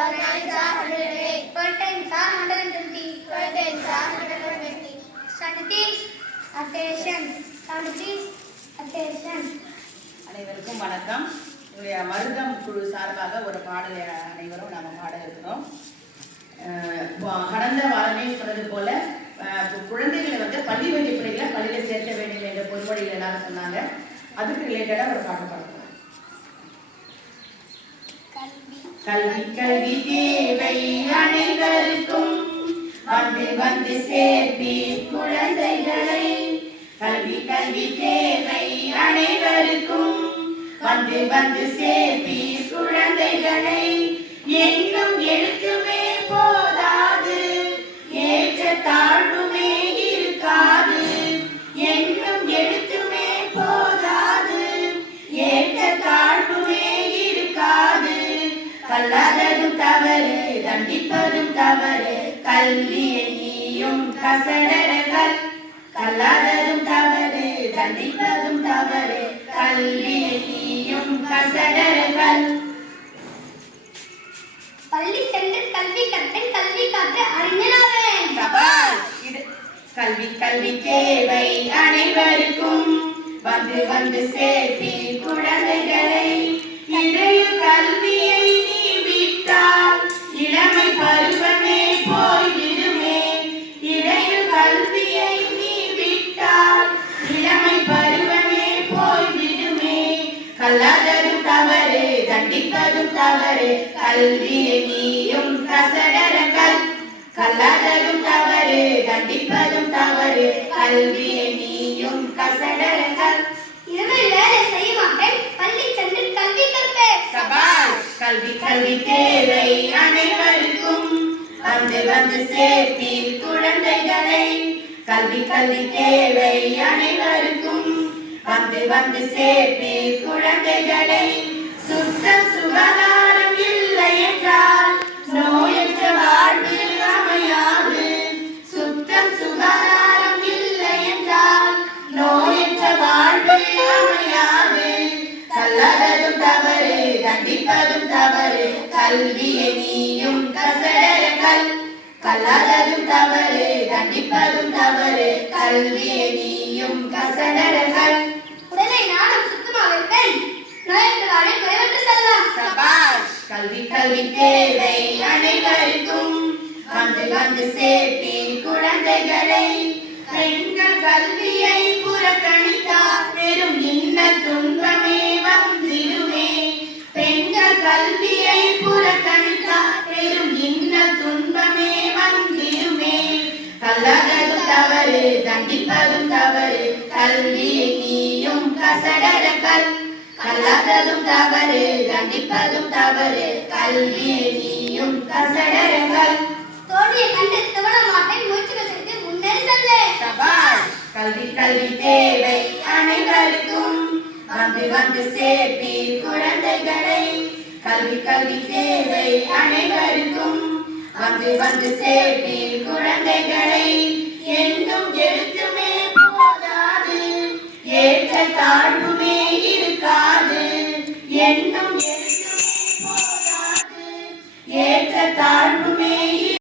Nines are 108. 12 tens are 120. 12 tens are 120. Seventies, attention. Seventies, attention. அனைவருக்கும் வணக்கம் என்னுடைய மருதம் குழு சார்பாக ஒரு பாடலை அனைவரும் நாம பாட இருக்கிறோம் கடந்த வாரமே சொன்னது போல அஹ் கு- குழந்தைகளை வந்து பள்ளி வகுப்பறைகளை பள்ளியில் சேர்க்க வேண்டும் என்ற பொன்மொழிகள் எல்லாரும் சொன்னாங்க அதுக்கு ரிலேட்டடாக ஒரு பாட்டு பாட கல்வி கல்வி தேவை அனைவருக்கும். வந்து வந்து சேர்ப்பீர் குழந்தைகளை. கல்வி கல்வி தேவை அனைவருக்கும். வந்து வந்து சேர்ப்பீர் குழந்தைகளை. என்னும் கல்லாததும் தவறு தண்டிப்பதும் தவறு. கல்வியை நீயும் கசடரகள். கல்லாததும் தவறு தண்டிப்பதும் தவறு. கல்வியை நீயும் கசடரகள். பள்ளி சென்று கல்வி கற்றேன் கல்வி கற்று அறிஞராவேன். கல்வி கல்வி தேவை அனைவருக்கும். வந்து வந்து சேர்த்தி குழந்தைகளை இடைய கல்வியை கல்லாததும் தவறு தண்டிப்பதும் தவறு. கல்வியை நீயும் கசடரங்கள். கல்லாததும் தவறு தண்டிப்பதும் தவறு. கல்வியை நீயும் கசடரங்கள். இரவில் வேலை செய்ய மாட்டேன் பள்ளி சென்று கல்வி கற்பேன் சபாஷ் கல்வி கல்வி தேவை அனைவருக்கும். வந்து வந்து சேர்த்தி குழந்தைகளை. கல்வி கல்வி தேவை அனைவருக்கும். வந்து வந்து சேர்த்தி குழந்தைகளை சுத்தம் சுகாதாரம் இல்லை என்றால் நோயற்ற வாழ்வு அமையாது. சுத்தம் சுகாதாரம் இல்லை என்றால் நோயற்ற வாழ்வு அமையாது. கல்லாததும் தவறு கண்டிப்பதும் தவறு கல்வியை நீயும் கசடரங்கள் கல்லாததும் தவறு கண்டிப்பதும் தவறு கல்வியை நீயும் கசடர கல் கல்வி தேவை அனைவருக்கும் வந்து வந்து சேர்த்தேன் குழந்தைகளை. பெண்கள் கல்வியை புறக்கணித்தார். பெரும் இன்ன துன்பமே வந்திடுமே. பெண்கள் கல்வியை புறக்கணித்தார். பெரும் இன்ன துன்பமே வந்திடுமே. கல்லாததும் தவறு தண்டிப்பதும் தவறு. கல்வியை நீயும் கசடர கல்வி கல்லாததும் தவறு தண்டிப்பதும் தவறு. கல்வியை நீயும் கசடரங்கள். தோல்வியை கண்டு துவள மாட்டேன் முயற்சிகள் செய்து முன்னேறி செல்வேன். சபாஷ் கல்வி கல்வி தேவை அனைவருக்கும். வந்து வந்து சேர்த்தி குழந்தைகளை. கல்வி கல்வி தேவை அனைவருக்கும். வந்து வந்து சேர்த்தி குழந்தைகளை.